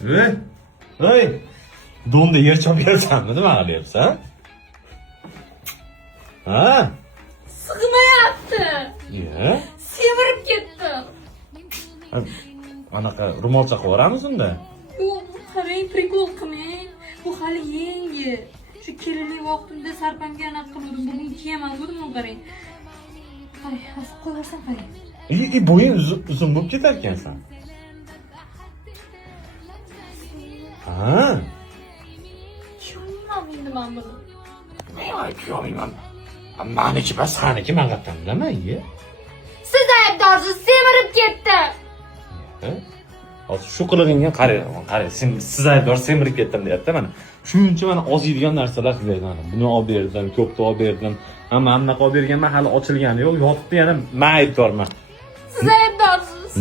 Hey! Domda yer chopayapsanmi? Nima qilyapsan? Ha? Sig'mayapti. Ye? Semirib ketdim. Anaqa ro'molcha qilib yuboramiz unda. Yo'q, qarang, prikol qilmang. Bu hali yangi. Shu kelinlik vaqtimda sarpamga anaqa qildim. Bugun kiyaman dedim, qarang. Qarang, hozir qo'yasan qarang. Bo'ying uzun bo'lib ketar ekansan. Ha? Kiyolmayman endi men buni. Men kuyovman. Meniki bas, saniki men qayerdan ye? Siz aybdorsiz, semirib ketdim. Hozir shu qilig'ingga qarang, siz aybdor semirib ketdim deyapti mana. Shuncha mana oziydigan narsalar qiladi mana. Buni olib berdim, ko'pni olib berdim. Hamma olib berganman, hali ochilgani yo'q. Yotibdi yana men aybdorman. Siz aybdorsiz.